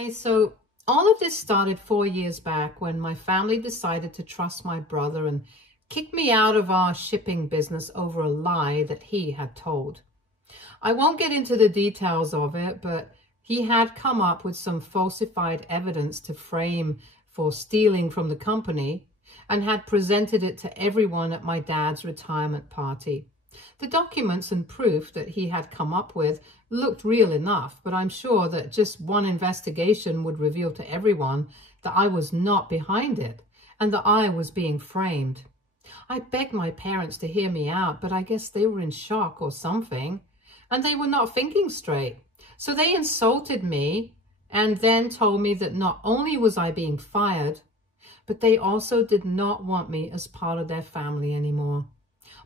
Hi, so all of this started 4 years back when my family decided to trust my brother and kick me out of our shipping business over a lie that he had told. I won't get into the details of it, but he had come up with some falsified evidence to frame for stealing from the company and had presented it to everyone at my dad's retirement party. The documents and proof that he had come up with looked real enough, but I'm sure that just one investigation would reveal to everyone that I was not behind it and that I was being framed. I begged my parents to hear me out, but I guess they were in shock or something, and they were not thinking straight. So they insulted me and then told me that not only was I being fired, but they also did not want me as part of their family anymore.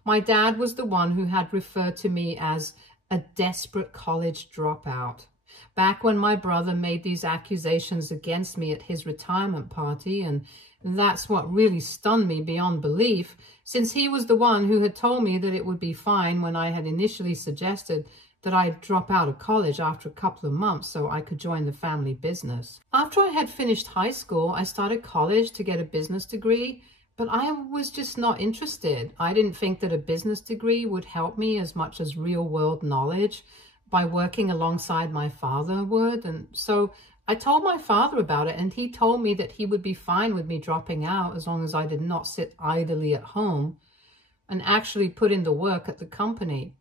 My dad was the one who had referred to me as a desperate college dropout. Back when my brother made these accusations against me at his retirement party, and that's what really stunned me beyond belief, since he was the one who had told me that it would be fine when I had initially suggested that I'd drop out of college after a couple of months so I could join the family business. After I had finished high school, I started college to get a business degree, but I was just not interested. I didn't think that a business degree would help me as much as real-world knowledge by working alongside my father would. And so I told my father about it, and he told me that he would be fine with me dropping out as long as I did not sit idly at home and actually put in the work at the company.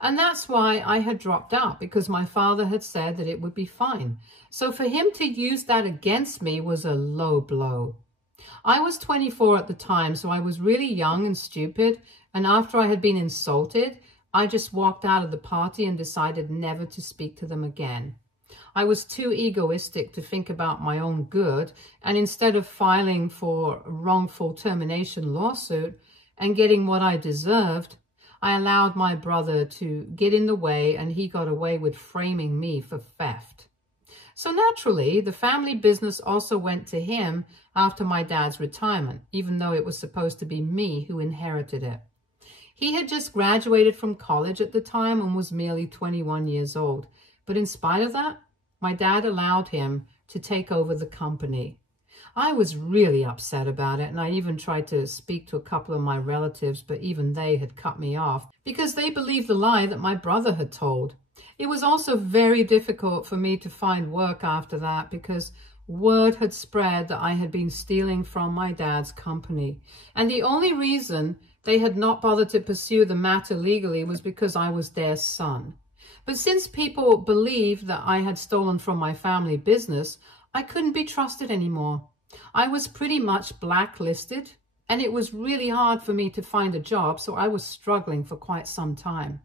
And that's why I had dropped out, because my father had said that it would be fine. So for him to use that against me was a low blow. I was 24 at the time, so I was really young and stupid, and after I had been insulted, I just walked out of the party and decided never to speak to them again. I was too egoistic to think about my own good, and instead of filing for a wrongful termination lawsuit and getting what I deserved, I allowed my brother to get in the way, and he got away with framing me for theft. So naturally, the family business also went to him after my dad's retirement, even though it was supposed to be me who inherited it. He had just graduated from college at the time and was merely 21 years old. But in spite of that, my dad allowed him to take over the company. I was really upset about it, and I even tried to speak to a couple of my relatives, but even they had cut me off because they believed the lie that my brother had told. It was also very difficult for me to find work after that because word had spread that I had been stealing from my dad's company. And the only reason they had not bothered to pursue the matter legally was because I was their son. But since people believed that I had stolen from my family business, I couldn't be trusted anymore. I was pretty much blacklisted, and it was really hard for me to find a job, so I was struggling for quite some time.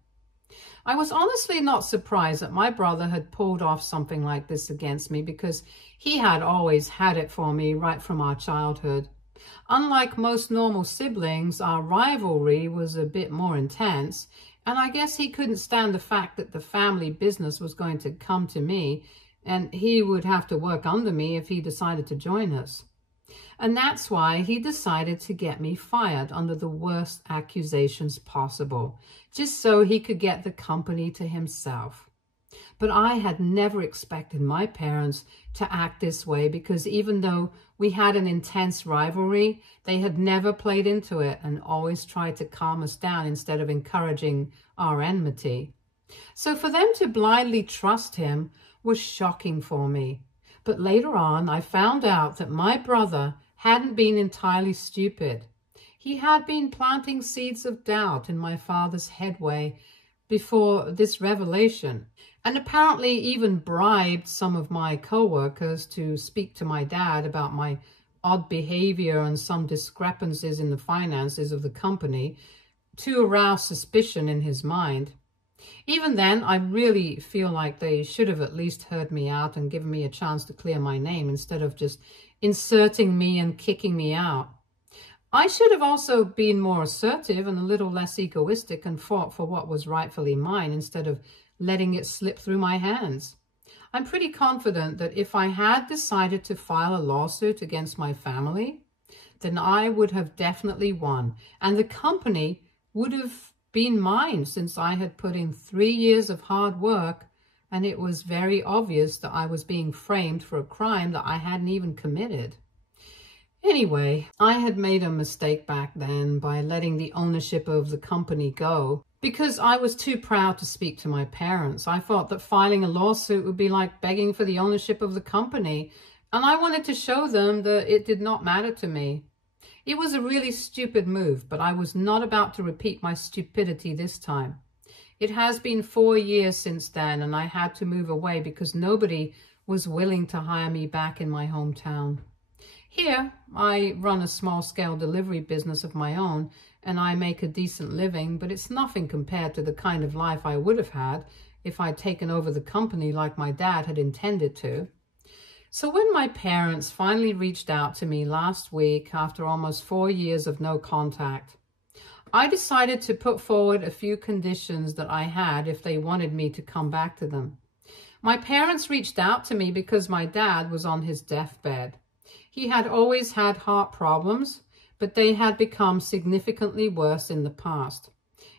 I was honestly not surprised that my brother had pulled off something like this against me because he had always had it for me right from our childhood. Unlike most normal siblings, our rivalry was a bit more intense, and I guess he couldn't stand the fact that the family business was going to come to me and he would have to work under me if he decided to join us. And that's why he decided to get me fired under the worst accusations possible, just so he could get the company to himself. But I had never expected my parents to act this way because even though we had an intense rivalry, they had never played into it and always tried to calm us down instead of encouraging our enmity. So for them to blindly trust him was shocking for me. But later on, I found out that my brother hadn't been entirely stupid. He had been planting seeds of doubt in my father's headway before this revelation, and apparently even bribed some of my co-workers to speak to my dad about my odd behavior and some discrepancies in the finances of the company to arouse suspicion in his mind. Even then, I really feel like they should have at least heard me out and given me a chance to clear my name instead of just inserting me and kicking me out. I should have also been more assertive and a little less egoistic and fought for what was rightfully mine instead of letting it slip through my hands. I'm pretty confident that if I had decided to file a lawsuit against my family, then I would have definitely won, and the company would have been mine since I had put in 3 years of hard work and it was very obvious that I was being framed for a crime that I hadn't even committed. Anyway, I had made a mistake back then by letting the ownership of the company go because I was too proud to speak to my parents. I thought that filing a lawsuit would be like begging for the ownership of the company, and I wanted to show them that it did not matter to me. It was a really stupid move, but I was not about to repeat my stupidity this time. It has been 4 years since then, and I had to move away because nobody was willing to hire me back in my hometown. Here, I run a small-scale delivery business of my own, and I make a decent living, but it's nothing compared to the kind of life I would have had if I'd taken over the company like my dad had intended to. So when my parents finally reached out to me last week after almost 4 years of no contact, I decided to put forward a few conditions that I had if they wanted me to come back to them. My parents reached out to me because my dad was on his deathbed. He had always had heart problems, but they had become significantly worse in the past.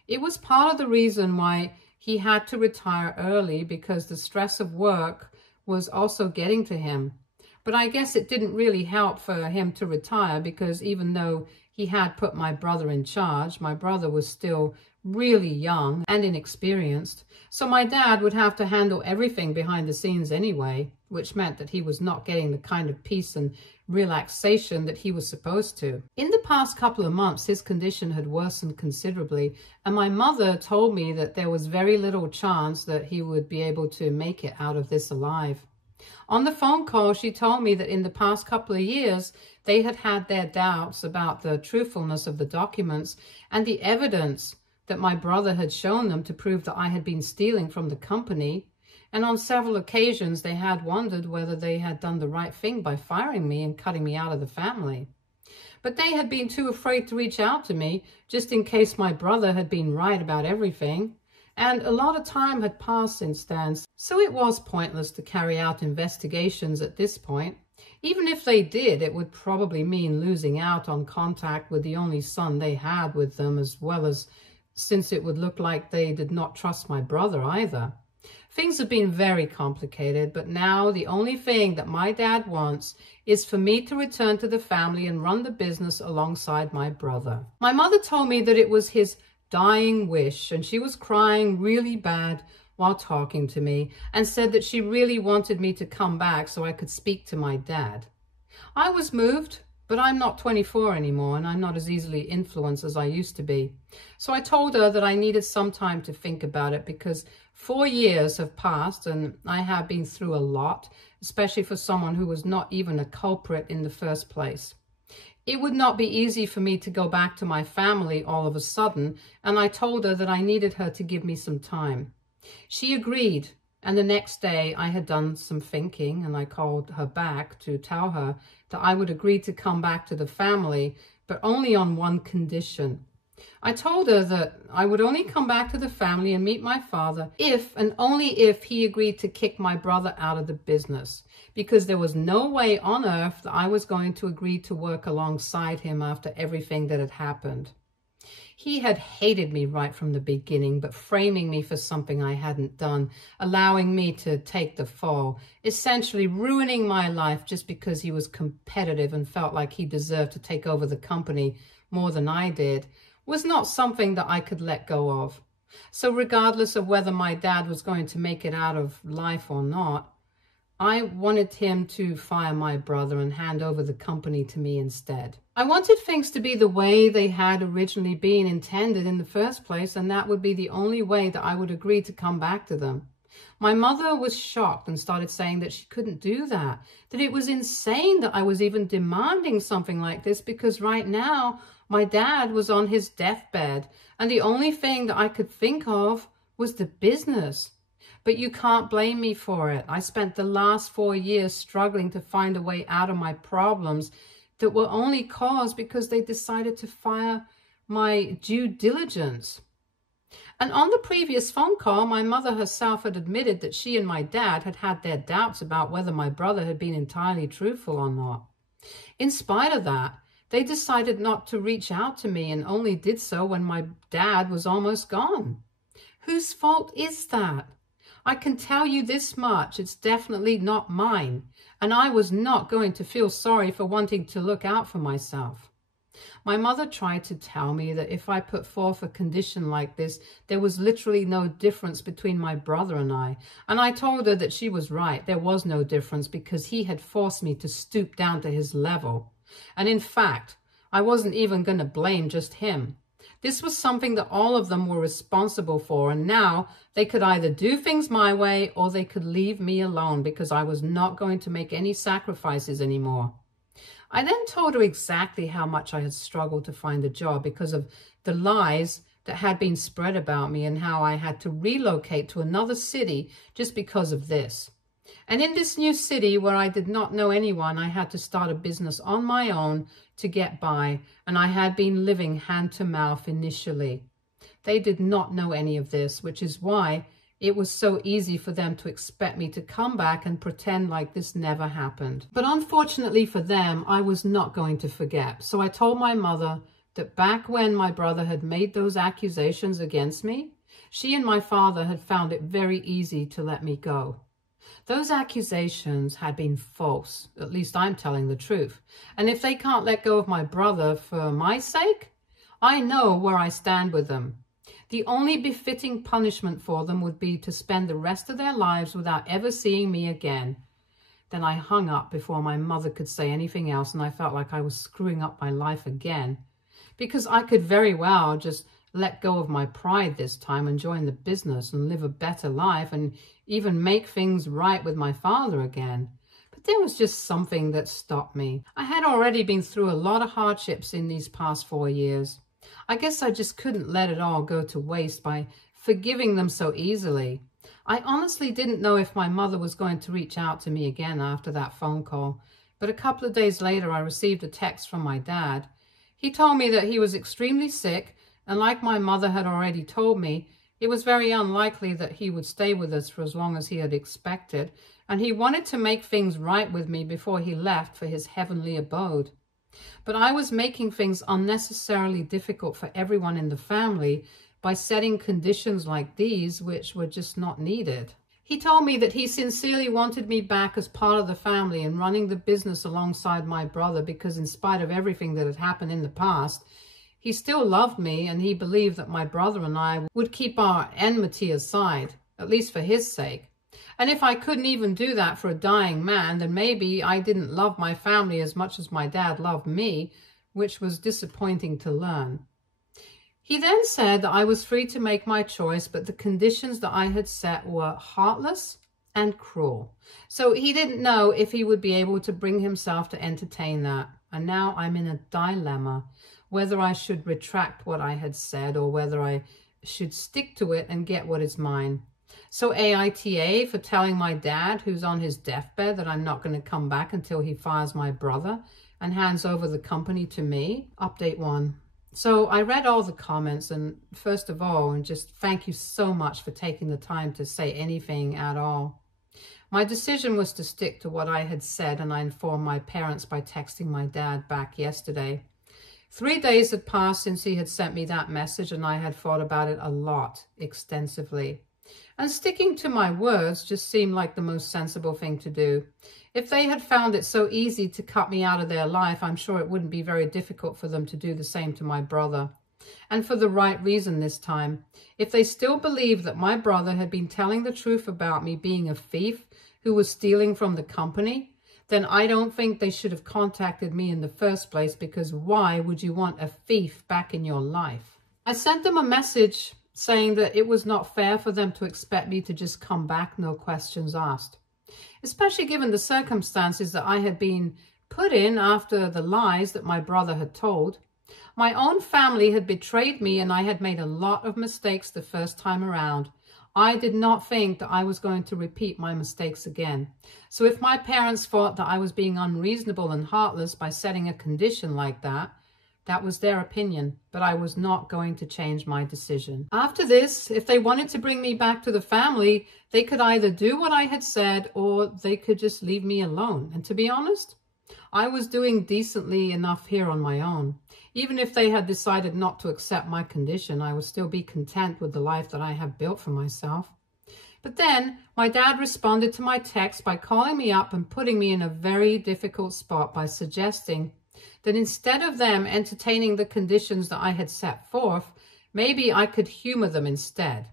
It was part of the reason why he had to retire early, because the stress of work was also getting to him. But I guess it didn't really help for him to retire, because even though he had put my brother in charge, my brother was still really young and inexperienced. So my dad would have to handle everything behind the scenes anyway, which meant that he was not getting the kind of peace and relaxation that he was supposed to. In the past couple of months, his condition had worsened considerably, and my mother told me that there was very little chance that he would be able to make it out of this alive. On the phone call, she told me that in the past couple of years, they had had their doubts about the truthfulness of the documents and the evidence that my brother had shown them to prove that I had been stealing from the company. And on several occasions, they had wondered whether they had done the right thing by firing me and cutting me out of the family. But they had been too afraid to reach out to me, just in case my brother had been right about everything. And a lot of time had passed since then, so it was pointless to carry out investigations at this point. Even if they did, it would probably mean losing out on contact with the only son they had with them, as well as since it would look like they did not trust my brother either. Things have been very complicated, but now the only thing that my dad wants is for me to return to the family and run the business alongside my brother. My mother told me that it was his dying wish, and she was crying really bad while talking to me and said that she really wanted me to come back so I could speak to my dad. I was moved, but I'm not 24 anymore, and I'm not as easily influenced as I used to be. So I told her that I needed some time to think about it, because 4 years have passed and I have been through a lot, especially for someone who was not even a culprit in the first place. It would not be easy for me to go back to my family all of a sudden, and I told her that I needed her to give me some time. She agreed, and the next day I had done some thinking, and I called her back to tell her that I would agree to come back to the family, but only on one condition. I told her that I would only come back to the family and meet my father if and only if he agreed to kick my brother out of the business, because there was no way on earth that I was going to agree to work alongside him after everything that had happened. He had hated me right from the beginning, but framing me for something I hadn't done, allowing me to take the fall, essentially ruining my life just because he was competitive and felt like he deserved to take over the company more than I did, was not something that I could let go of. So regardless of whether my dad was going to make it out of life or not, I wanted him to fire my brother and hand over the company to me instead. I wanted things to be the way they had originally been intended in the first place, and that would be the only way that I would agree to come back to them. My mother was shocked and started saying that she couldn't do that it was insane that I was even demanding something like this, because right now my dad was on his deathbed, and the only thing that I could think of was the business. But you can't blame me for it. I spent the last 4 years struggling to find a way out of my problems that were only caused because they decided to fire my due diligence. And on the previous phone call, my mother herself had admitted that she and my dad had had their doubts about whether my brother had been entirely truthful or not. In spite of that, they decided not to reach out to me and only did so when my dad was almost gone. Whose fault is that? I can tell you this much, it's definitely not mine, and I was not going to feel sorry for wanting to look out for myself. My mother tried to tell me that if I put forth a condition like this, there was literally no difference between my brother and I told her that she was right. There was no difference because he had forced me to stoop down to his level. And in fact, I wasn't even going to blame just him. This was something that all of them were responsible for, and now they could either do things my way or they could leave me alone because I was not going to make any sacrifices anymore. I then told her exactly how much I had struggled to find a job because of the lies that had been spread about me and how I had to relocate to another city just because of this. And in this new city where I did not know anyone, I had to start a business on my own to get by, and I had been living hand to mouth initially. They did not know any of this, which is why it was so easy for them to expect me to come back and pretend like this never happened. But unfortunately for them, I was not going to forget. So I told my mother that back when my brother had made those accusations against me, she and my father had found it very easy to let me go. Those accusations had been false. At least I'm telling the truth. And if they can't let go of my brother for my sake, I know where I stand with them. The only befitting punishment for them would be to spend the rest of their lives without ever seeing me again. Then I hung up before my mother could say anything else, and I felt like I was screwing up my life again. Because I could very well just let go of my pride this time and join the business and live a better life and even make things right with my father again. But there was just something that stopped me. I had already been through a lot of hardships in these past 4 years. I guess I just couldn't let it all go to waste by forgiving them so easily. I honestly didn't know if my mother was going to reach out to me again after that phone call, but a couple of days later I received a text from my dad. He told me that he was extremely sick, and like my mother had already told me, it was very unlikely that he would stay with us for as long as he had expected, and he wanted to make things right with me before he left for his heavenly abode. But I was making things unnecessarily difficult for everyone in the family by setting conditions like these, which were just not needed. He told me that he sincerely wanted me back as part of the family and running the business alongside my brother because in spite of everything that had happened in the past, he still loved me, and he believed that my brother and I would keep our enmity aside, at least for his sake. And if I couldn't even do that for a dying man, then maybe I didn't love my family as much as my dad loved me, which was disappointing to learn. He then said that I was free to make my choice, but the conditions that I had set were heartless and cruel. So he didn't know if he would be able to bring himself to entertain that. And now I'm in a dilemma, whether I should retract what I had said or whether I should stick to it and get what is mine. So AITA for telling my dad, who's on his deathbed, that I'm not going to come back until he fires my brother and hands over the company to me. Update 1. So I read all the comments, and first of all, and just thank you so much for taking the time to say anything at all. My decision was to stick to what I had said, and I informed my parents by texting my dad back yesterday. 3 days had passed since he had sent me that message, and I had thought about it a lot, extensively. And sticking to my words just seemed like the most sensible thing to do. If they had found it so easy to cut me out of their life, I'm sure it wouldn't be very difficult for them to do the same to my brother. And for the right reason this time. If they still believed that my brother had been telling the truth about me being a thief who was stealing from the company, then I don't think they should have contacted me in the first place, because why would you want a thief back in your life? I sent them a message saying that it was not fair for them to expect me to just come back, no questions asked. Especially given the circumstances that I had been put in after the lies that my brother had told. My own family had betrayed me, and I had made a lot of mistakes the first time around. I did not think that I was going to repeat my mistakes again. So if my parents thought that I was being unreasonable and heartless by setting a condition like that, that was their opinion, but I was not going to change my decision. After this, if they wanted to bring me back to the family, they could either do what I had said or they could just leave me alone. And to be honest, I was doing decently enough here on my own. Even if they had decided not to accept my condition, I would still be content with the life that I have built for myself. But then my dad responded to my text by calling me up and putting me in a very difficult spot by suggesting that instead of them entertaining the conditions that I had set forth, maybe I could humor them instead.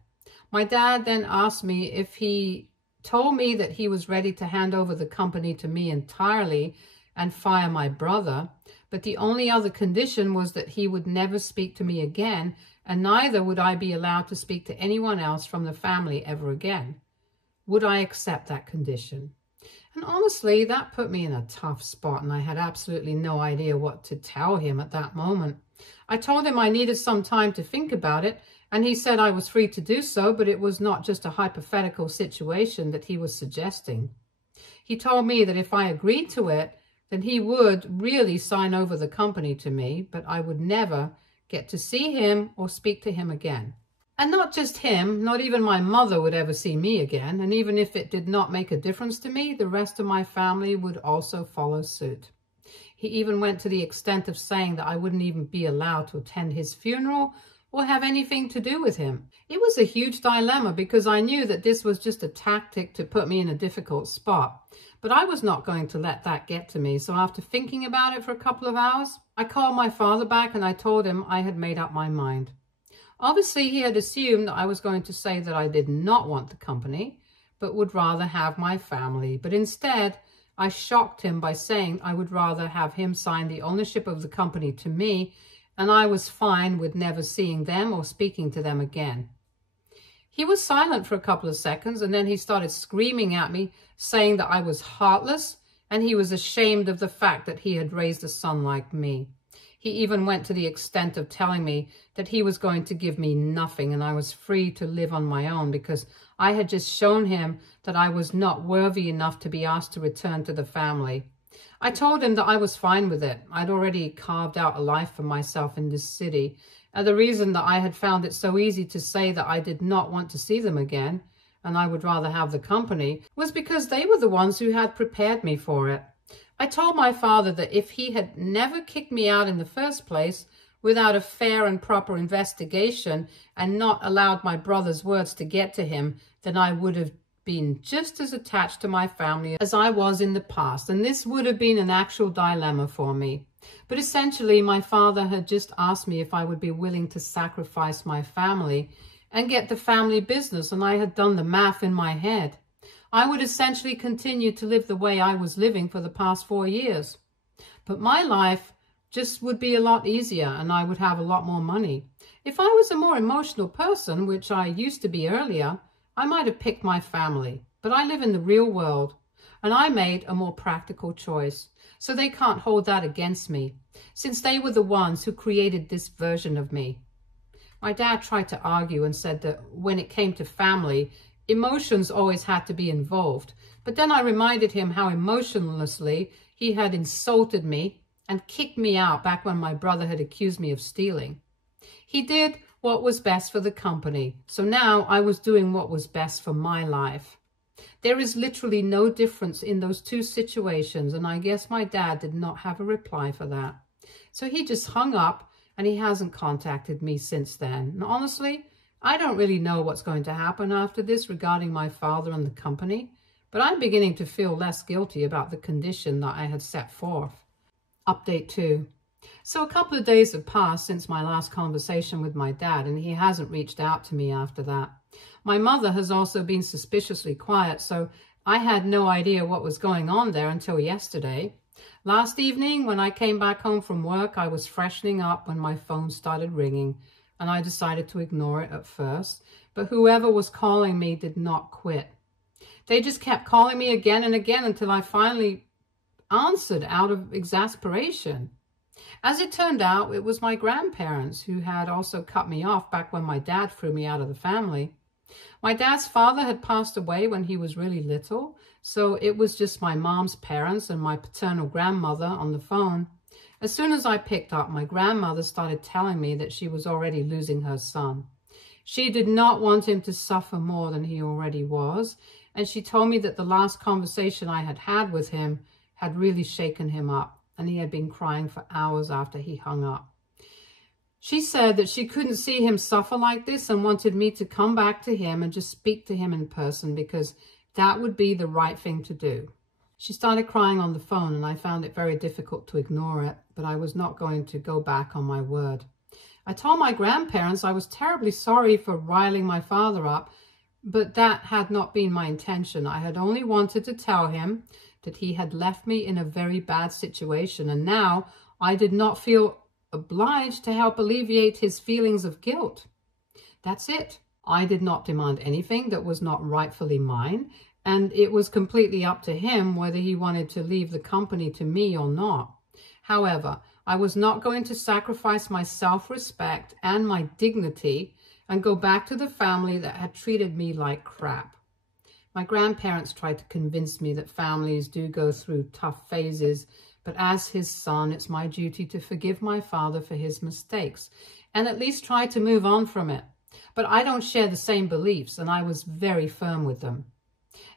My dad then asked me if he told me that he was ready to hand over the company to me entirely and fire my brother, but the only other condition was that he would never speak to me again, and neither would I be allowed to speak to anyone else from the family ever again. Would I accept that condition? And honestly, that put me in a tough spot, and I had absolutely no idea what to tell him at that moment. I told him I needed some time to think about it, and he said I was free to do so, but it was not just a hypothetical situation that he was suggesting. He told me that if I agreed to it, then he would really sign over the company to me, but I would never get to see him or speak to him again. And not just him, not even my mother would ever see me again, and even if it did not make a difference to me, the rest of my family would also follow suit. He even went to the extent of saying that I wouldn't even be allowed to attend his funeral or have anything to do with him. It was a huge dilemma because I knew that this was just a tactic to put me in a difficult spot. But I was not going to let that get to me, so after thinking about it for a couple of hours, I called my father back and I told him I had made up my mind. Obviously, he had assumed that I was going to say that I did not want the company, but would rather have my family. But instead, I shocked him by saying I would rather have him sign the ownership of the company to me, and I was fine with never seeing them or speaking to them again. He was silent for a couple of seconds, and then he started screaming at me, saying that I was heartless, and he was ashamed of the fact that he had raised a son like me. He even went to the extent of telling me that he was going to give me nothing and I was free to live on my own because I had just shown him that I was not worthy enough to be asked to return to the family. I told him that I was fine with it. I'd already carved out a life for myself in this city, and the reason that I had found it so easy to say that I did not want to see them again and I would rather have the company was because they were the ones who had prepared me for it. I told my father that if he had never kicked me out in the first place without a fair and proper investigation and not allowed my brother's words to get to him, then I would have been just as attached to my family as I was in the past, and this would have been an actual dilemma for me. But essentially, my father had just asked me if I would be willing to sacrifice my family and get the family business, and I had done the math in my head. I would essentially continue to live the way I was living for the past 4 years. But my life just would be a lot easier and I would have a lot more money. If I was a more emotional person, which I used to be earlier, I might have picked my family. But I live in the real world and I made a more practical choice. So they can't hold that against me, since they were the ones who created this version of me. My dad tried to argue and said that when it came to family, emotions always had to be involved. But then I reminded him how emotionlessly he had insulted me and kicked me out back when my brother had accused me of stealing. He did what was best for the company, so now I was doing what was best for my life. There is literally no difference in those two situations, and I guess my dad did not have a reply for that. So he just hung up and he hasn't contacted me since then. And honestly, I don't really know what's going to happen after this regarding my father and the company, but I'm beginning to feel less guilty about the condition that I had set forth. Update 2. So a couple of days have passed since my last conversation with my dad, and he hasn't reached out to me after that. My mother has also been suspiciously quiet, so I had no idea what was going on there until yesterday. Last evening, when I came back home from work, I was freshening up when my phone started ringing, and I decided to ignore it at first, but whoever was calling me did not quit. They just kept calling me again and again until I finally answered out of exasperation. As it turned out, it was my grandparents who had also cut me off back when my dad threw me out of the family. My dad's father had passed away when he was really little, so it was just my mom's parents and my paternal grandmother on the phone. As soon as I picked up, my grandmother started telling me that she was already losing her son. She did not want him to suffer more than he already was, and she told me that the last conversation I had had with him had really shaken him up, and he had been crying for hours after he hung up. She said that she couldn't see him suffer like this and wanted me to come back to him and just speak to him in person because that would be the right thing to do. She started crying on the phone and I found it very difficult to ignore it, but I was not going to go back on my word. I told my grandparents I was terribly sorry for riling my father up, but that had not been my intention. I had only wanted to tell him that he had left me in a very bad situation, and now I did not feel obliged to help alleviate his feelings of guilt. That's it. I did not demand anything that was not rightfully mine, and it was completely up to him whether he wanted to leave the company to me or not. However, I was not going to sacrifice my self-respect and my dignity and go back to the family that had treated me like crap. My grandparents tried to convince me that families do go through tough phases, but as his son, it's my duty to forgive my father for his mistakes and at least try to move on from it. But I don't share the same beliefs, and I was very firm with them.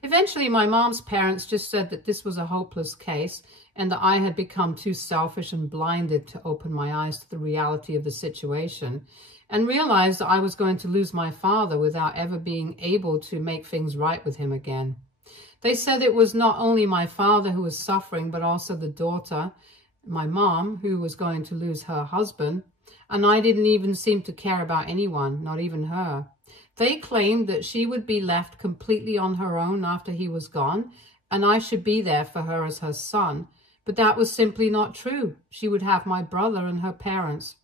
Eventually, my mom's parents just said that this was a hopeless case and that I had become too selfish and blinded to open my eyes to the reality of the situation, and realized that I was going to lose my father without ever being able to make things right with him again. They said it was not only my father who was suffering, but also the daughter, my mom, who was going to lose her husband, and I didn't even seem to care about anyone, not even her. They claimed that she would be left completely on her own after he was gone, and I should be there for her as her son, but that was simply not true. She would have my brother and her parents.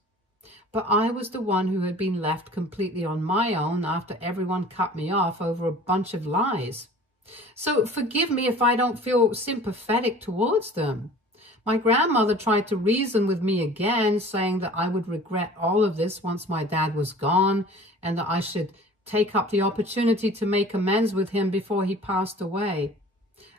But I was the one who had been left completely on my own after everyone cut me off over a bunch of lies. So forgive me if I don't feel sympathetic towards them. My grandmother tried to reason with me again, saying that I would regret all of this once my dad was gone and that I should take up the opportunity to make amends with him before he passed away.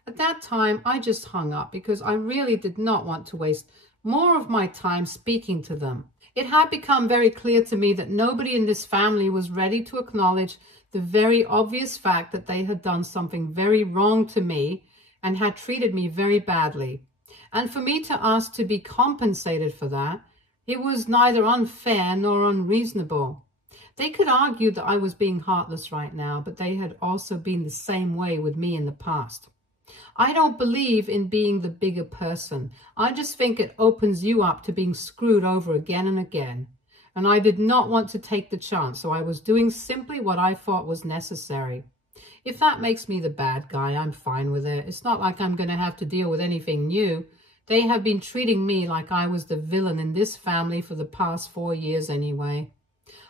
At that time, I just hung up because I really did not want to waste more of my time speaking to them. It had become very clear to me that nobody in this family was ready to acknowledge the very obvious fact that they had done something very wrong to me and had treated me very badly. And for me to ask to be compensated for that, it was neither unfair nor unreasonable. They could argue that I was being heartless right now, but they had also been the same way with me in the past. I don't believe in being the bigger person. I just think it opens you up to being screwed over again and again. And I did not want to take the chance, so I was doing simply what I thought was necessary. If that makes me the bad guy, I'm fine with it. It's not like I'm going to have to deal with anything new. They have been treating me like I was the villain in this family for the past 4 years anyway.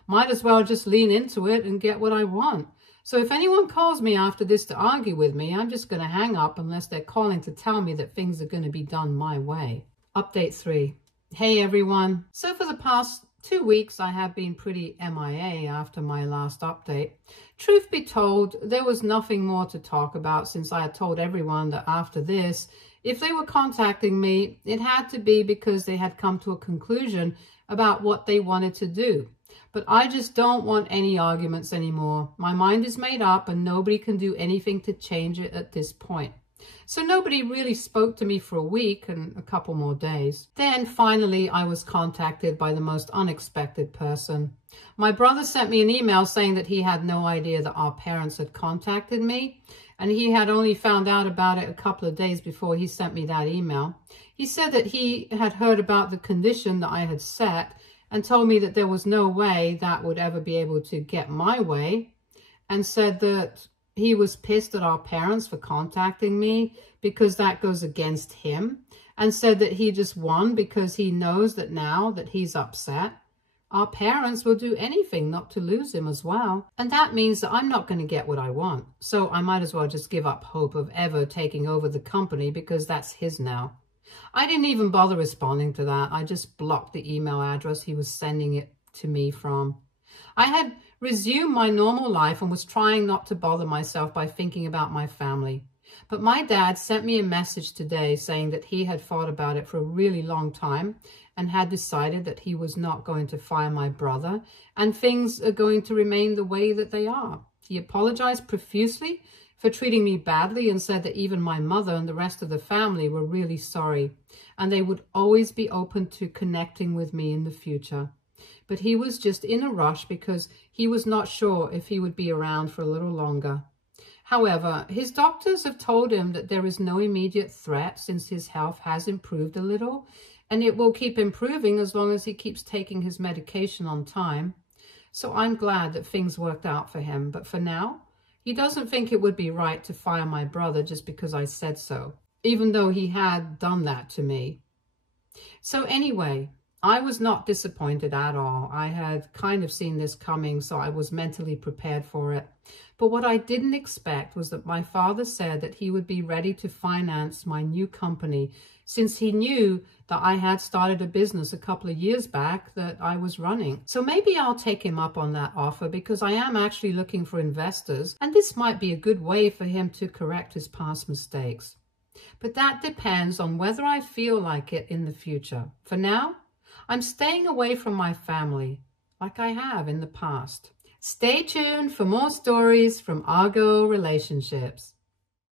Might as well just lean into it and get what I want. So if anyone calls me after this to argue with me, I'm just going to hang up unless they're calling to tell me that things are going to be done my way. Update 3. Hey everyone. So for the past 2 weeks, I have been pretty MIA after my last update. Truth be told, there was nothing more to talk about since I had told everyone that after this, if they were contacting me, it had to be because they had come to a conclusion about what they wanted to do. But I just don't want any arguments anymore. My mind is made up and nobody can do anything to change it at this point. So nobody really spoke to me for a week and a couple more days. Then finally I was contacted by the most unexpected person. My brother sent me an email saying that he had no idea that our parents had contacted me, and he had only found out about it a couple of days before he sent me that email. He said that he had heard about the condition that I had set and told me that there was no way that would ever be able to get my way, and said that he was pissed at our parents for contacting me because that goes against him, and said that he just won because he knows that now that he's upset, our parents will do anything not to lose him as well. And that means that I'm not going to get what I want. So I might as well just give up hope of ever taking over the company because that's his now. I didn't even bother responding to that. I just blocked the email address he was sending it to me from. I had resumed my normal life and was trying not to bother myself by thinking about my family. But my dad sent me a message today saying that he had thought about it for a really long time and had decided that he was not going to fire my brother and things are going to remain the way that they are. He apologized profusely for treating me badly and said that even my mother and the rest of the family were really sorry and they would always be open to connecting with me in the future. But he was just in a rush because he was not sure if he would be around for a little longer. However, his doctors have told him that there is no immediate threat since his health has improved a little, and it will keep improving as long as he keeps taking his medication on time. So I'm glad that things worked out for him, but for now, he doesn't think it would be right to fire my brother just because I said so, even though he had done that to me. So anyway, I was not disappointed at all. I had kind of seen this coming, so I was mentally prepared for it. But what I didn't expect was that my father said that he would be ready to finance my new company, since he knew that I had started a business a couple of years back that I was running. So maybe I'll take him up on that offer, because I am actually looking for investors, and this might be a good way for him to correct his past mistakes. But that depends on whether I feel like it in the future. For now, I'm staying away from my family, like I have in the past. Stay tuned for more stories from Argo Relationships.